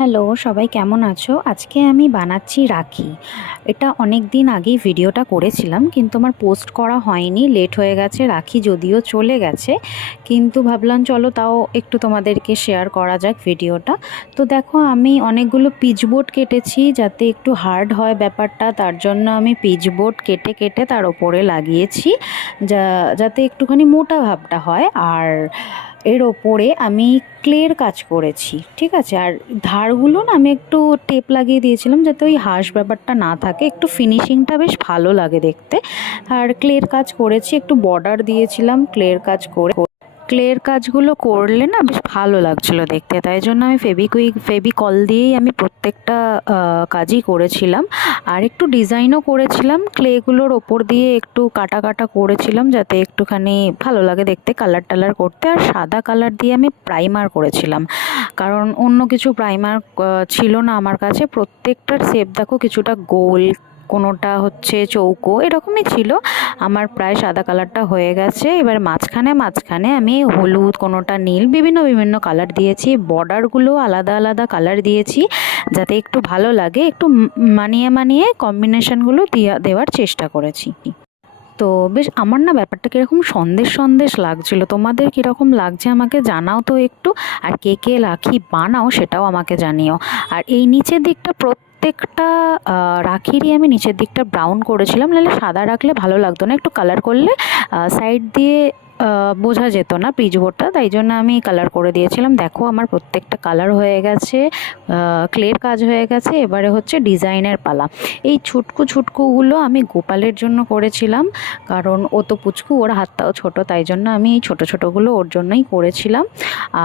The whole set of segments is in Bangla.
হ্যালো, সবাই কেমন আছো? আজকে আমি বানাচ্ছি রাখি। এটা অনেক দিন আগেই ভিডিওটা করেছিলাম, কিন্তু আমার পোস্ট করা হয়নি, লেট হয়ে গেছে। রাখি যদিও চলে গেছে, কিন্তু ভাবলাম চলো তাও একটু তোমাদেরকে শেয়ার করা যাক ভিডিওটা। তো দেখো, আমি অনেকগুলো পিচবোর্ড কেটেছি যাতে একটু হার্ড হয় ব্যাপারটা, তার জন্য আমি পিচবোর্ড কেটে কেটে তার ওপরে লাগিয়েছি যাতে একটুখানি মোটা ভাবটা হয়। আর এর ওপরে আমি ক্লের কাজ করেছি, ঠিক আছে। আর ধারগুলো না আমি একটু টেপ লাগিয়ে দিয়েছিলাম যাতে ওই হাঁস ব্যাপারটা না থাকে, একটু ফিনিশিংটা বেশ ভালো লাগে দেখতে। আর ক্লের কাজ করেছি, একটু বর্ডার দিয়েছিলাম ক্লের কাজ করে। ক্লের কাজগুলো করলে না বেশ ভালো লাগছিলো দেখতে, তাই জন্য আমি ফেভিকল দিয়েই আমি প্রত্যেকটা কাজই করেছিলাম। আর একটু ডিজাইনও করেছিলাম ক্লেগুলোর ওপর দিয়ে, একটু কাটা কাটা করেছিলাম যাতে একটুখানি ভালো লাগে দেখতে, কালার টালার করতে। আর সাদা কালার দিয়ে আমি প্রাইমার করেছিলাম, কারণ অন্য কিছু প্রাইমার ছিল না আমার কাছে। প্রত্যেকটার শেপ দেখো, কিছুটা গোল, কোনোটা হচ্ছে চৌকো, এরকমই ছিল। আমার প্রায় সাদা কালারটা হয়ে গেছে। এবার মাঝখানে মাঝখানে আমি হলুদ, কোনোটা নীল, বিভিন্ন বিভিন্ন কালার দিয়েছি। বর্ডারগুলো আলাদা আলাদা কালার দিয়েছি যাতে একটু ভালো লাগে, একটু মানিয়ে মানিয়ে কম্বিনেশনগুলো দেওয়ার চেষ্টা করেছি। তো বেশ, আমার না ব্যাপারটা কীরকম সন্দেশ সন্দেশ লাগছিল। তোমাদের কীরকম লাগছে আমাকে জানাও তো একটু। আর কে কে রাখি বানাও সেটাও আমাকে জানিও। আর এই নিচের দিকটা প্রত্যেকটা রাখিরই আমি নিচের দিকটা ব্রাউন করেছিলাম, নাহলে সাদা রাখলে ভালো লাগতো না। একটু কালার করলে সাইড দিয়ে বোঝা যেত না পিচবোর্ডটা, তাই জন্য আমি কালার করে দিয়েছিলাম। দেখো, আমার প্রত্যেকটা কালার হয়ে গেছে, ক্লের কাজ হয়ে গেছে। এবারে হচ্ছে ডিজাইনের পালা। এই ছুটকু ছুটকুগুলো আমি গোপালের জন্য করেছিলাম, কারণ ও তো পুচকু, ওর হাতটাও ছোট, তাই জন্য আমি এই ছোটো ছোটোগুলো ওর জন্যই করেছিলাম।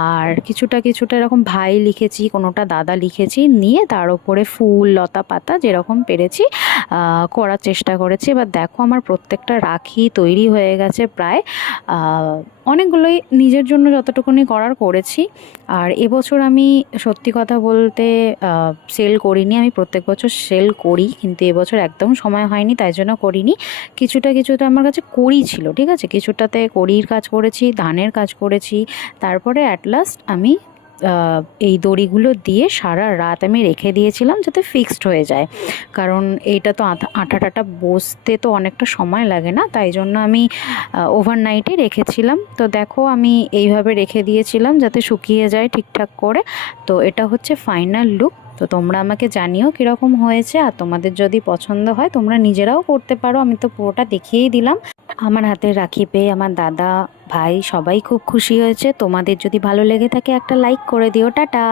আর কিছুটা কিছুটা এরকম ভাই লিখেছি, কোনোটা দাদা লিখেছি, নিয়ে তার উপরে ফুল লতা পাতা যেরকম পেরেছি করার চেষ্টা করেছি। এবার দেখো, আমার প্রত্যেকটা রাখি তৈরি হয়ে গেছে প্রায়। অনেকগুলোই নিজের জন্য যতটুকুনি করার করেছি। আর এবছর আমি সত্যি কথা বলতে সেল করিনি। আমি প্রত্যেক বছর সেল করি, কিন্তু এবছর একদম সময় হয়নি, তাই জন্য করিনি। কিছুটা কিছুটা আমার কাছে কড়ি ছিল, ঠিক আছে, কিছুটাতে কড়ির কাজ করেছি, ধানের কাজ করেছি। তারপরে অ্যাট লাস্ট আমি এই দড়িগুলো দিয়ে সারা রাত আমি রেখে দিয়েছিলাম যাতে ফিক্সড হয়ে যায়, কারণ এইটা তো আঠা টাটা বসতে তো অনেকটা সময় লাগে না, তাই জন্য আমি ওভারনাইটে রেখেছিলাম। তো দেখো, আমি এইভাবে রেখে দিয়েছিলাম যাতে শুকিয়ে যায় ঠিকঠাক করে। তো এটা হচ্ছে ফাইনাল লুক। তো তোমরা আমাকে জানিও কীরকম হয়েছে, আর তোমাদের যদি পছন্দ হয় তোমরা নিজেরাও করতে পারো। আমি তো পুরোটা দেখিয়েই দিলাম। আমার হাতের রাখি পেয়ে আমার দাদা, ভাই সবাই খুব খুশি হয়েছে। তোমাদের যদি ভালো লেগে থাকে একটা লাইক করে দিও। টাটা।